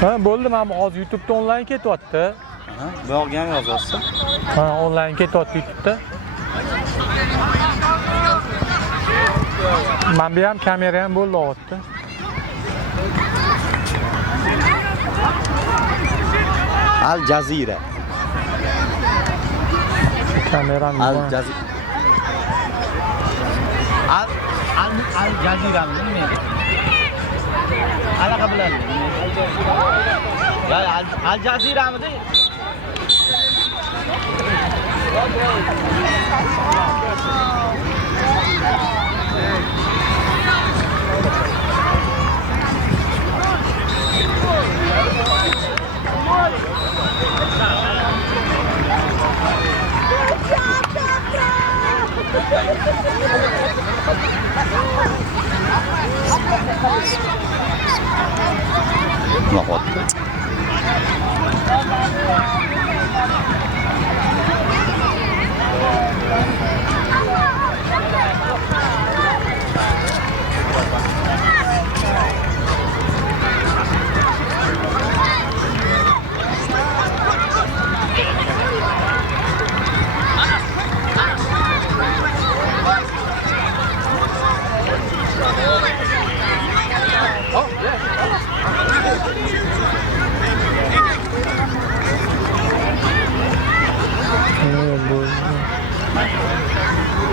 Ha, bo'ldi, mana hozir YouTube'da onlayn ketyapti. Bu yoqqa ham yozyapsiz. Ha, onlayn ketyapti YouTube'da. Men bu ham kamera ham bo'lyapti. Al Jazeera. Kameram Al Jazeera. Al Jazeera nima? Alaqa bilan. Ya Al Jazeera'midi? Mahottu.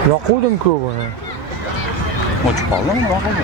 Yoquvdim-ku buni. Ochib qoldimi, nima qildi?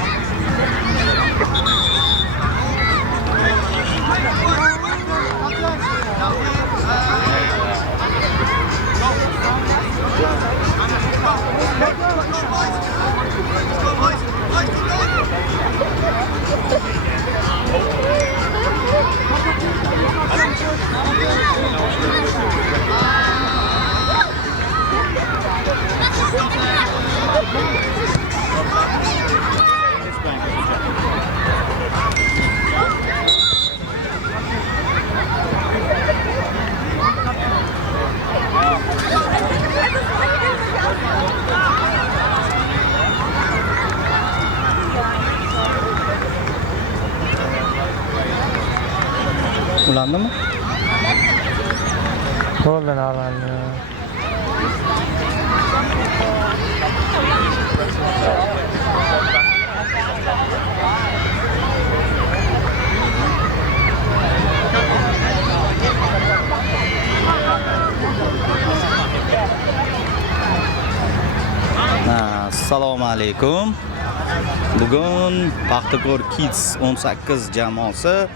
Ulandimi? Bo'ldi, normalni. Assalomu alaykum. Bugun Paxtakor Kids 18 jamoasi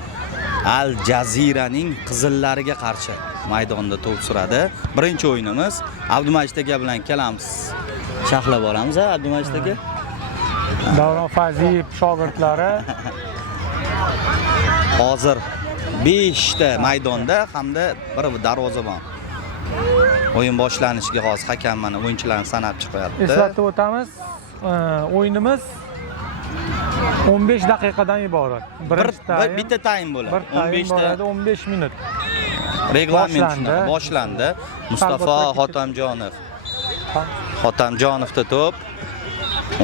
Al Jazeeraning qizillariga qarshi maydonda to'p suradi. Birinchi o'yinimiz Abdumajid aka bilan kelamiz. Shaxlab olamiz, Abdumajid aka. Davron Faziyev shogirdlari Hozir 5 ta maydonda hamda bir darvozabon. O'yin boshlanishiga hozir hakam mana o'yinchilarni sanab chiqyapti. Eslatib o'tamiz. O'yinimiz 15 daqiqadan iborat. Bitta time bo'ladi. 15 ta 15 minut. Reglament boshlandi. Mustafa Hotamjonovda to'p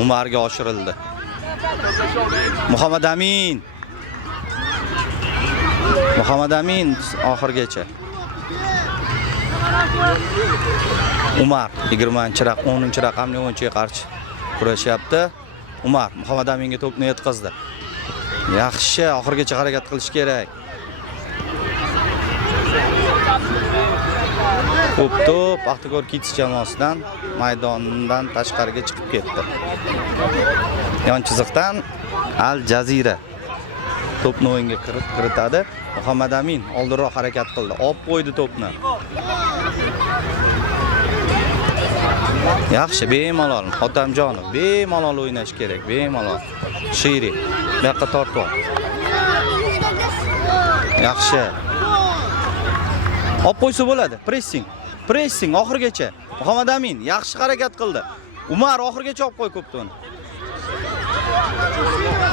Umarga oshirildi. Muhammad Amin oxirgacha. Umar 10-raqamli o'yinchiga qarshi kurashyapti. Umar Muhammad Aminga to'pni yetkazdi. Yaxshi, oxirgacha harakat qilish kerak. Ko'p to'p Paxtakor Kids jamoasidan maydondan tashqariga chiqib ketdi. Yon chiziqdan Al Jazeera to'pni o'yinga kiritadi. Muhammad Amin oldinroq harakat qildi. Olib qo'ydi to'pni. Yaxshi, bemalol Hotamjonov bemalol o'ynash kerak, bemalol. Shiri bu yoqqa tortib. Yaxshi. Olib qo'ysa bo'ladi. Pressing oxirgacha. Muhammad Amin yaxshi harakat qildi. Umar oxirgacha olib qo'y ko'pni.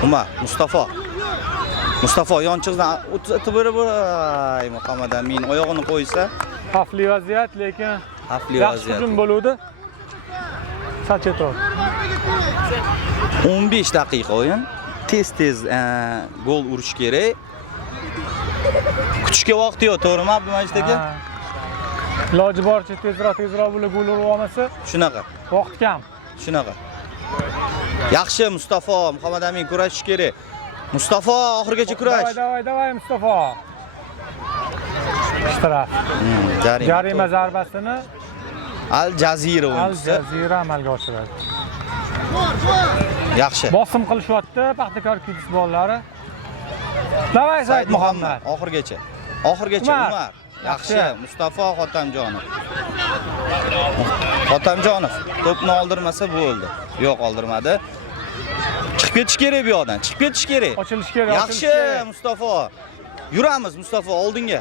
Umar, Mustafa yonchiqdan o'tib ay Muhammad Amin oyog'ini qo'ysa, xavfli vaziyat, lekin xavfli vaziyat. Hujum bo'ldi. Sachetor. 15 daqiqa o'yin. tez gol urish kerak. Kutishga vaqt yo'q, to'g'rimi Abdumajid aka? Ha. Iloji boricha tezroq bo'lib gol urib olmasa, Shunaqa. vaqt kam. Shunaqa. Yaxshi Mustafa, Muhammad Amin kurashish kerak. Mustafa oxirigacha kurash. Davay Mustafa. Ishtirok. Jarima zarbasini Al Jazira o'yinchisi. Al Jazira amalga oshiradi. Yaxshi. Bosim qilishyapti Paxtakor Kids bolalari. Davay Said Muhammad. Oxirigacha. Oxirigacha Umar. Yaxshi. Mustafa Xotamjonov. Xotamjonov to'pni oldirmasa bo'ldi. Yo'q, oldirmadi. Chiqib ketish kerak bu yoqdan. Chiqib ketish kerak. Ochilish kerak. Yaxshi Mustafa. Yuramiz Mustafa oldinga.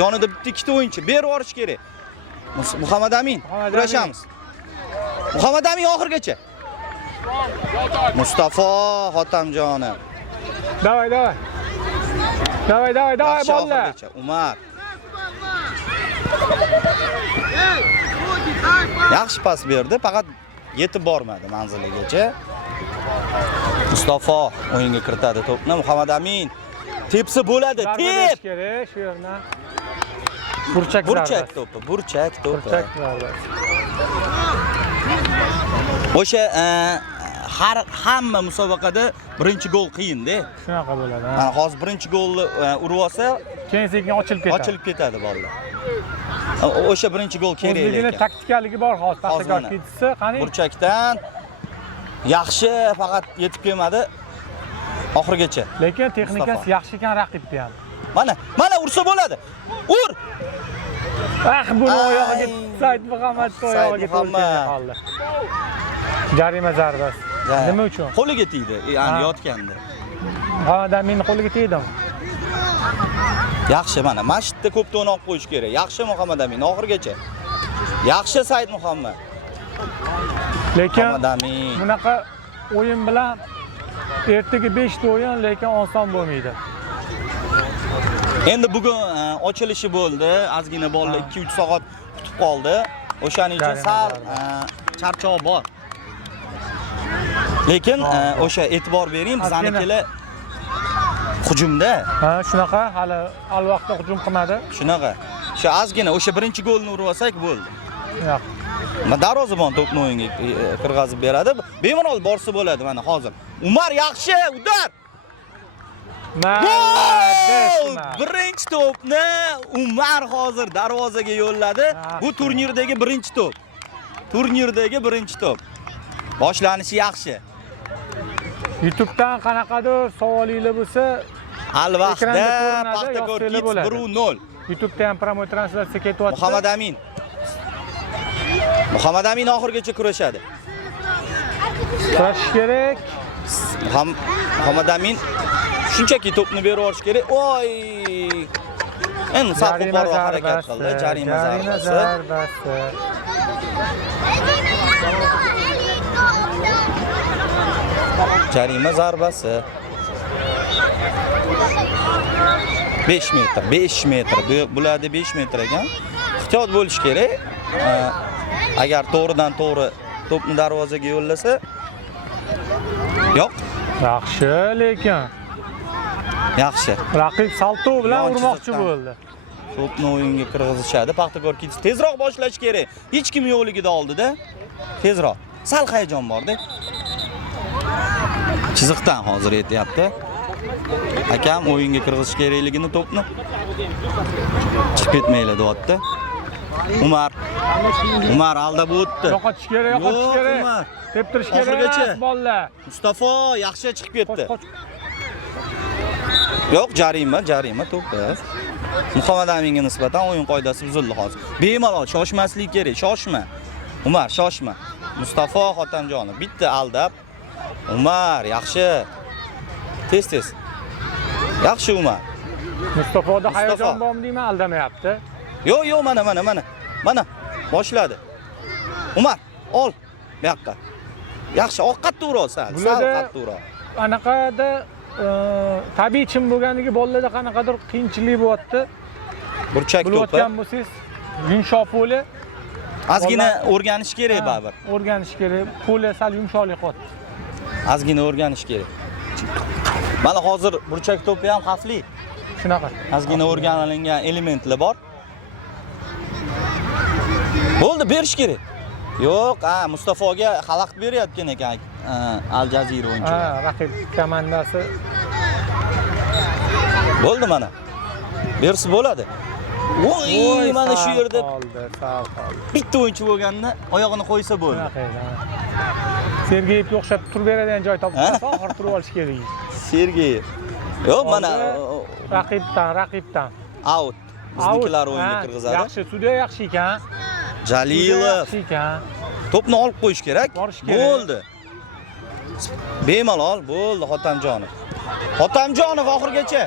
Yonida bitta ikkita o'yinchi berib yuborish kerak. Muhammad Amin kurashamiz. Muhammad Amin oxirigacha. Mustafa Xotamjonov. Davay bolalar. Umar. Yaxshi pas berdi, faqat yetib bormadi manziligacha. Mustafa o'yinga kiritadi to'pni. Muhammad Amin tepsa bo'ladi. Tep. kerak shu yerdan. Burchak to'pi. O'sha hamma musobaqada birinchi gol qiyin-da. Shunaqa bo'ladi. Mana hozir birinchi golni urib olsa, keyin sekin ochilib ketadi bolalar. O'sha birinchi gol kerak lekin. lekin. Taktikaligi bor hozir Paxtakor Kids'i. Qani? Burchakdan yaxshi, faqat yetib kelmadi oxirigacha. Lekin texnikasi yaxshi ekan raqibni ham. Mana ursa bo'ladi. Ur! Buni oyog'iga Said Muhammad oyog'iga qoldi. Jarima zarbasi. Nima uchun? Qo'liga tegdi, ya'ni yotganda. Muhammad Aminning qo'liga tegdimi? Yaxshi, mana mashitda ko'p to'na olib qo'yish kerak. Yaxshi Muhammad Amin oxirigacha. Yaxshi Said Muhammad. Lekin Muhammad Amin bunaqa o'yin bilan ertaga 5 ta o'yin lekin oson bo'lmaydi. Endi bugun ochilishi bo'ldi. Ozgina bolalar 2-3 soat kutib qoldi. O'shaning uchun sal charchoq bor. Lekin o'sha e'tibor bering, bizanikilar hujumda. Ha, shunaqa hali al vaqtda hujum qilmadi. Shunaqa. Shu ozgina o'sha birinchi golni urib olsak bo'ldi. Yo'q. Darvozabon to'pni o'yinga kirg'azib beradi. Bemalol borsa bo'ladi mana hozir. Umar yaxshi, udar. Birinchi to'pni Umar hozir darvozaga yo'lladi. Bu turnirdagi birinchi to'p. Boshlanishi yaxshi. YouTube'dan qanaqadir savolinglar bo'lsa, Alvaqtda Paxtakor Kids 1-0. YouTube'da ham promo translyatsiya ketyapti. Muhammad Amin oxirigacha kurashadi. Kurashish kerak. Muhammad Amin shunchaki to'pni berib yuborish kerak. Voy! Endi sal qo'polroq harakat qildi. Jarima zarbasi. Jarima zarbasi. 5 metr. Bularda 5 metr ekan. Ehtiyot bo'lish kerak. Agar to'g'ridan to'g'ri to'pni darvozaga yo'llasa, yo'q. Yaxshi, lekin yaxshi. Raqib salto bilan urmoqchi bo'ldi. To'pni o'yinga kirgizishadi. Paxtakor Kids tezroq boshlash kerak. Hech kim yo'qligida oldida. Tezroq. Sal hayajon bor-da. Chiziqdan hozir aytayapti. Hakam o'yinga kirgizish kerakligini to'pni chiqib ketmaylar deyapti. Umar aldab o'tdi. Yo'qotish kerak. Teptirish kerak bolalar. Mustafa yaxshi chiqib ketdi. Yo'q, jarima to'pda. Muhammad Aminga nisbatan o'yin qoidasi buzildi hozir. Bemalol shoshmaslik kerak, shoshma. Umar, shoshma. Mustafa Xotamjonov bitta aldab. Umar, yaxshi. Tez. Yaxshi Umar. Mustafoda hayajon bormi deyman, aldamayapti. Yo'q, mana. Boshladi. Umar, ol. Bu yoqqa. Yaxshi, oqqatda urolsa, sal qattiq ura. Anaqada tabiiy chim bo'lganligi bolalarda qanaqadir qiyinchilik bo'lyapti. Burchak to'pi. Bo'layotgan bo'lsangiz, yumshoq poli. Ozgina o'rganish kerak baribir. O'rganish kerak. Poli sal yumshoqlik qotdi. Ozgina o'rganish kerak. Mana hozir burchak to'pi ham xavfli. Shunaqa. Ozgina o'rganilgan elementlar bor. Bo'ldi, berish kerak. Yo'q, Mustafoga xalaqit berayotgan ekan Al Jazeera o'yinchilari. Raqib komandasi. Bo'ldi mana. Bersi bo'ladi. Voy, mana shu yerda sal qoldi. bitta o'yinchi bo'lganda oyog'ini qo'ysa bo'ldi. Sergeyevga o'xshab turib beradigan joy topib, oxir turib olish kerak. Sergeyev. Yo'q, mana raqibdan. Out. Biznikilar o'yinga kirgizadi. Yaxshi, sudya yaxshi ekan. Jalilov. Yaxshi ekan. To'pni olib qo'yish kerak. Bo'ldi. Bemalol bo'ldi Hotamjonov. Hotamjonov oxirgacha.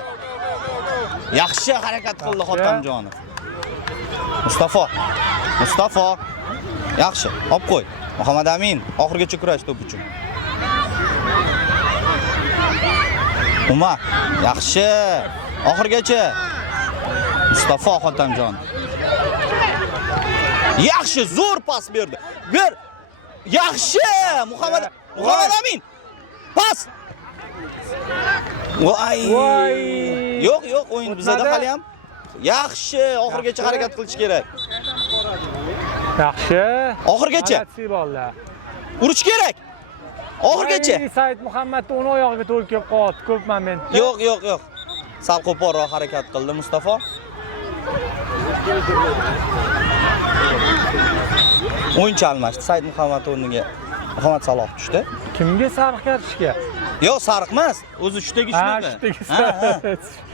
Yaxshi harakat qildi Hotamjonov. Mustafa. Yaxshi, olib qo'y. Muhammad Amin oxirgacha kurash to'p uchun. Umar, yaxshi. Oxirgacha. Mustafa Hotamjonov. Yaxshi, zo'r pas berdi. Yaxshi! Muhammad Amin. Pas. Voy. Yo'q, o'yin bizada hali ham. Yaxshi, oxirgacha harakat qilish kerak. Yaxshi. Oxirgacha. Urish kerak. Oxirgacha. Said Muhammadning o'ng oyog'iga to'lib kelib qoldi ko'p momentda. Yo'q. Sal qo'porroq harakat qildi Mustafa. O'yinchi almashdi. Said Muhammad o'rniga Muhammad Saloh tushdi. Kimga sariq kartochka? Yo'q, sariq emas. O'zi shuldagi shunaqa.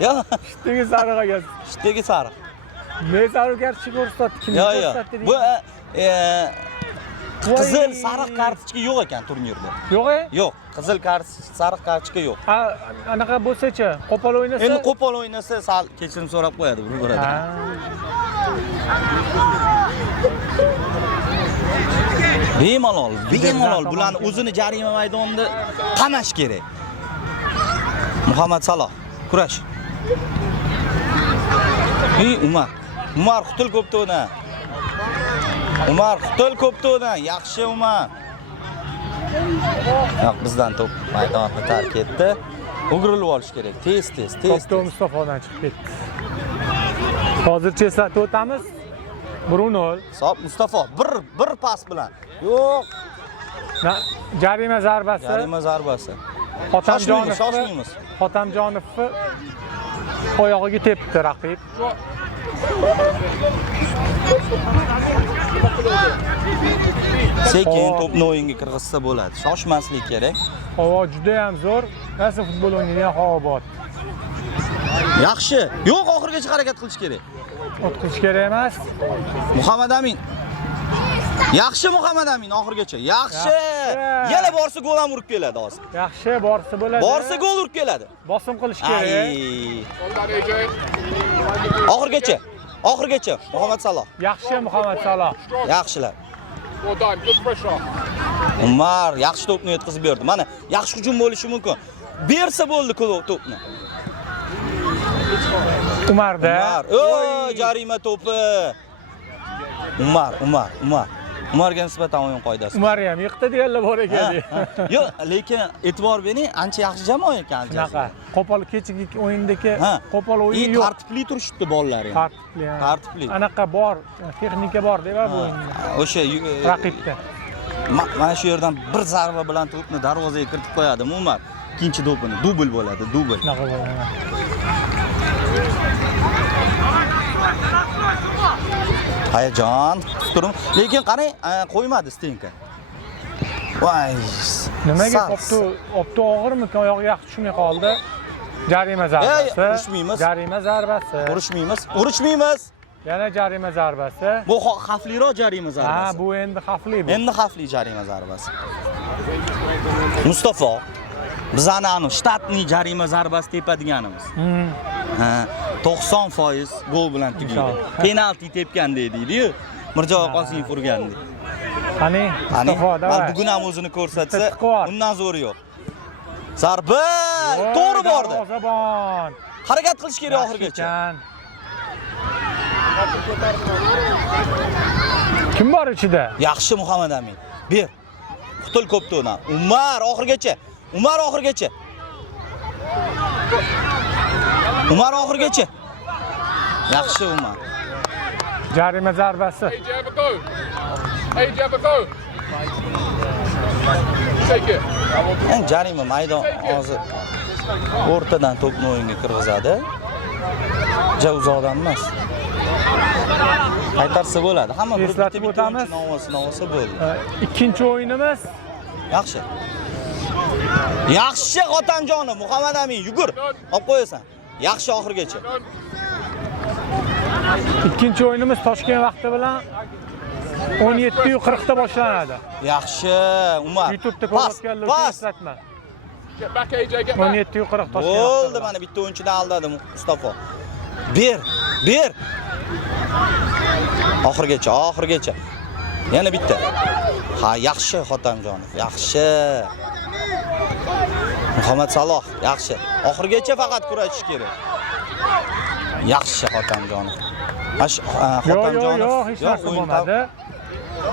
Yo'q, shuldagi sariq ekan. Shuldagi sariq. Men sariq kartochka ko'rsatdi. Kim ko'rsatdi? Bu qizil sariq kartochka yo'q ekan turnirda. Yo'q-e? Yo'q, qizil sariq kartochka yo'q. Anaqa bo'lsa-chi, qo'pol o'ynasa? Endi qo'pol o'ynasa sal kechirim so'rab qo'yadi bir-biridan. Bemalol bularni o'zini jarima maydonida qamash kerak. Muhammad Saloh, kurash. Umar qutul ko'pto'dan. Yaxshi Umar. Yo'q, bizdan to'p maydonni tark etdi. O'girilib olish kerak. Tez. To'p Mustafodan chiqib ketdi. Hozircha eslatib o'tamiz. 1-0. Hisob Mustafa bir pas bilan. Yo'q. Jarima zarbasi. Shoshmaymiz. Hotamjonovni oyog'iga tepdi raqib. Sekin to'pni o'yinga kirgizsa bo'ladi. Shoshmaslik kerak. Havo juda ham zo'r. Nasıl futbol o'ynaydigan havo bor. Yaxshi. Yo'q, oxirgacha harakat qilish kerak. O'tqish kerak emas. Muhammad Amin. Yaxshi Muhammad Amin oxirgacha. Yaxshi. Yana borsa gol ham urib keladi hozir. Yaxshi, borsa bo'ladi. Borsa gol urib keladi. Bosim qilish kerak. Oxirgacha Muhammad Saloh. Yaxshi Muhammad Saloh. Yaxshilar. Umar yaxshi to'pni yetkazib berdi. Mana yaxshi hujum bo'lishi mumkin. Bersa bo'ldi to'pni. Umarda. Jarima to'pi. Umarga nisbatan o'yin qoidasi. Umar ham yiqdi deganlar bor ekan. Yo'q, lekin e'tibor bering, ancha yaxshi jamoa ekan. Shunaqa. Qo'pol kechagi o'yindagi qo'pol o'yin yo'q. Tartibli turishdi bolalar ham. Tartibli. Anaqa bor, texnika bor deb bu o'yinda. O'sha raqibda. Mana shu yerdan bir zarba bilan to'pni darvozaga kiritib qo'yadi Umar. Ikkinchi to'pini dubl bo'ladi, dubl. Shunaqa bo'ladi. Hayajon, turum. Lekin qarang, qo'ymadi Stenka. Voy. Nimaga opto og'irmikan, oyog'i yaxshi tushmay qoldi. Jarima zarbasi. Jarima zarbasi. Urushmaymiz. Yana jarima zarbasi. Bu xavfliroq jarima zarbasi. Bu endi xavfli bu. Endi xavfli jarima zarbasi. Mustafa, biz ana shtatniy jarima zarbasi tepadiganimiz. 90% gol bilan tugaydi. Penalti tepgan deydi-yu. Mirjalol Qosimov urgandi. Qani, Mustafa, davay. Bugun ham o'zini ko'rsatsa, undan zo'ri yo'q. Zarba to'g'ri bordi. Harakat qilish kerak oxirgacha. Kim bor ichida? Yaxshi Muhammad Amin. Ber. Qutul ko'pto'dan. Umar oxirgacha. Umar oxirgacha. Yaxshi Umar. Jarima zarbasi. Hey, do you have a go? Hey, do you have a go? Take it. Eng jarima maydon hozir o'rtadan to'pni o'yinga kirgizadi. Ja uzoqdan emas. Qaytarsa bo'ladi. Hamma bir Eslatib o'tamiz. Novasi bo'ldi. Ikkinchi o'yinimiz Yaxshi. Yaxshi Xotamjonov, Muhammad Amin yugur. Olib qo'yasan. Yaxshi oxirgacha. ikkinchi o'yinimiz Toshkent vaqti bilan 17:40 da boshlanadi. Yaxshi Umar. YouTube'da ko'rayotganlar uchun eslatma. Get back, AJ, get back. 17:40 Toshkent. Bo'ldi, mana bitta o'yinchini aldadi Mustafa. Ber. Oxirgacha. Yana bitta. Ha, yaxshi Xotamjonov, yaxshi. Muhammad Saloh, yaxshi. Oxirgacha faqat kurashish kerak. Yaxshi Xotamjonov. Xotamjonov. Yo'q, hech narsa bo'lmadi.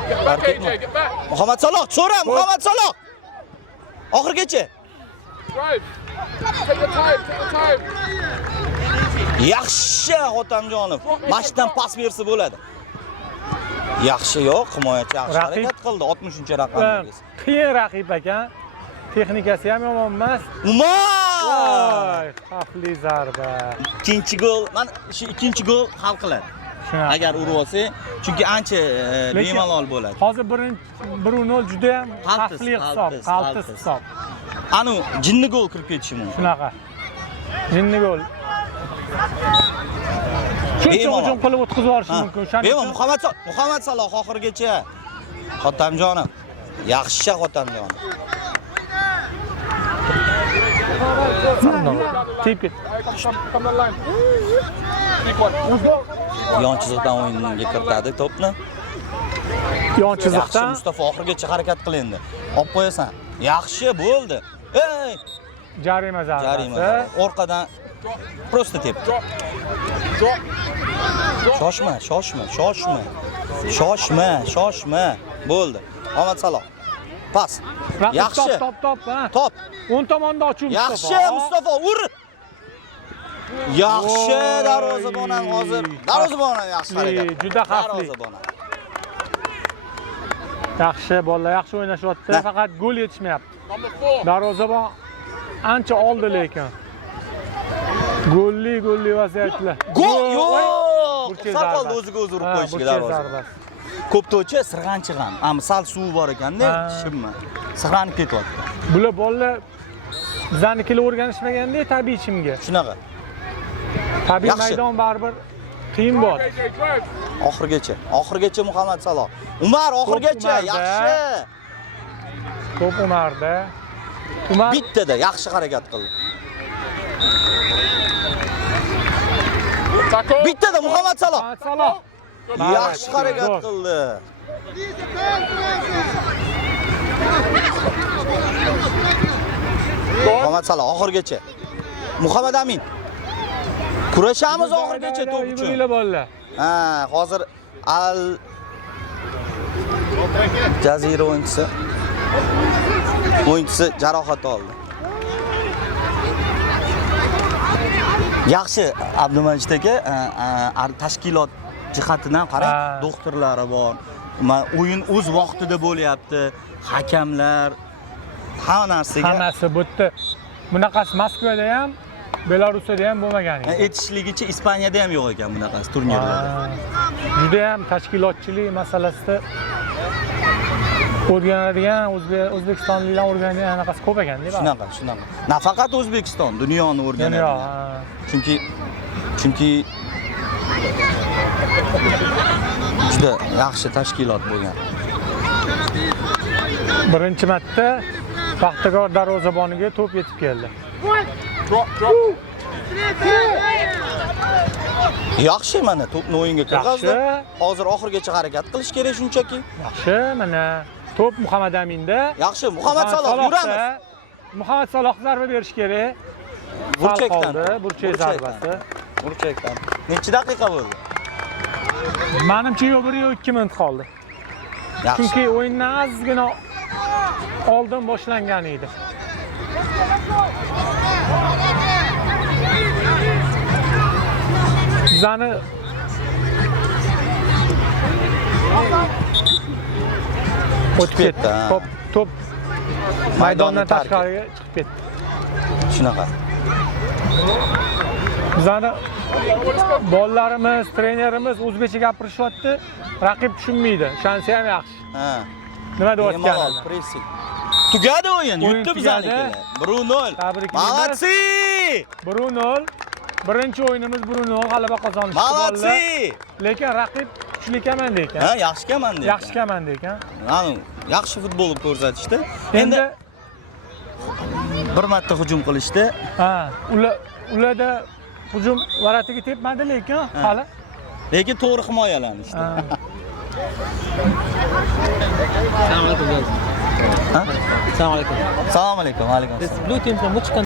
Get back, AJ, get back. Muhammad Saloh, so'ra Muhammad Saloh. Oxirgacha. Drive. Take your time. Yaxshi Xotamjonov. Mashdan pas bersa bo'ladi. Yaxshi yo'q, himoyachi yaxshi harakat qildi. 60-raqamda. Qiyin raqib ekan. Texnikasi ham yomon emas. Umar! Voy, xavfli zarba. Ikkinchi gol, mana shu ikkinchi gol hal qiladi. Agar urib olsa, chunki ancha bemalol bo'ladi. Hozir 1-0 juda ham xavfli hisob, qaltis hisob. Anu jinni gol kirib ketishi mumkin. Shunaqa. Jinni gol. Shuncha hujum qilib o'tkazib yuborish mumkin. O'shaning uchun Muhammad Saloh oxirgacha. Xotamjonov. Yaxshi Xotamjonov. Tepki. Come on line. Big one. Yon chiziqdan o'yinga kiritadi to'pni. Yon Yaxshi chiziqdan Mustafa oxirgacha harakat qil endi. Olib qo'yasan. Yaxshi bo'ldi. Ey! jarima zarbasi. Orqadan prosta tep. Drop. Shoshma. Bo'ldi. Muhammad Saloh. Pas. Yaxshi. Top, ha. Top. O'ng tomonda ochib Yaxshi Mustafa, ur. Yaxshi darvozabon ham hozir. Darvozabon ham yaxshi harakat. Juda xavfli. Yaxshi bolalar, yaxshi o'ynashyapti, faqat gol yetishmayapti. Number 4. Darvozabon ancha oldi lekin. Golli vaziyatlar. Gol yo'q. Burchak Sal qoldi zarbasi. o'ziga o'zi urib qo'yishga Burchak darvoza. zarbasi. Ko'pto'chi sirg'anchiq ham. Ammo sal suv bor ekanda, tushunma. Sirg'anib ketyapti. Bular bolalar bizanikilar o'rganishmaganda tabiiy ichimga. Shunaqa. Tabiiy Yaxshi. maydon baribir qiyin bor. AJ, drive. Oxirgacha Muhammad Saloh. Umar oxirgacha Umarda. yaxshi. To'p Umarda. Umar Bittada yaxshi harakat qildi. Tackle. Bittada Muhammad Saloh. Saloh. Yaxshi harakat qildi. Muhammad Saloh oxirgacha. Muhammad Amin. Kurashamiz oxirgacha to'p uchun. Yuguringlar bolalar. Ha, hozir Al Jazira o'yinchisi jarohat oldi. Yaxshi Abdumajid aka, tashkilot jihatidan qarang, doktorlari bor. O'yin o'z vaqtida bo'lyapti. Hakamlar hamma narsaga Hammasi bu yerda. Bunaqasi Moskvada ham, Belarusda ham bo'lmagan edi. aytishligicha Ispaniyada ham yo'q ekan bunaqasi turnirlarda. Juda ham tashkilotchilik masalasida o'rganadigan, O'zbekistonliklar o'rganadigan anaqasi ko'p ekanda. Shunaqa. Nafaqat O'zbekiston, dunyoni o'rganadi. Chunki juda yaxshi tashkilot bo'lgan. Birinchi marta Paxtakor darvozaboniga to'p yetib keldi. Drop. Yaxshi mana to'pni o'yinga kirgazdi. Hozir oxirgacha harakat qilish kerak shunchaki. Yaxshi, mana to'p Muhammad Aminda. Yaxshi, Muhammad Saloh yuramiz. Muhammad Saloh zarba berish kerak. Burchakdan. Burchak zarbasi. Burchakdan. Necha daqiqa bo'ldi? Menimcha 1-2 minut qoldi. Yaxshi. Chunki o'yindan ozgina oldin boshlangan edi. Bizani o'tib ketdi. Top maydondan tashqariga chiqib ketdi. Shunaqa. Bizani bolalarimiz, trenerimiz o'zbekcha gapirishyapti. Raqib tushunmaydi. Shansi ham yaxshi. Ha. Nima deyotganini? Pressing. Tugadi o'yin, yutdi bizanikilar. 1-0. Tabriklaymiz. Молодцы! 1-0. Birinchi o'yinimiz 1-0 g'alaba qozonishdi. Молодцы! Lekin raqib kuchli komanda ekan. Ha, yaxshi komanda ekan. Yaxshi komanda ekan. Mana yaxshi futbol ko'rsatishdi. Endi bir marta hujum qilishdi. ha, ularda hujum varatiga tepmadi lekin hali. Lekin to'g'ri himoyalanishdi. Assalamu alaikum. Assalomu alaykum. Va alaykum assalom. Blue team from which country?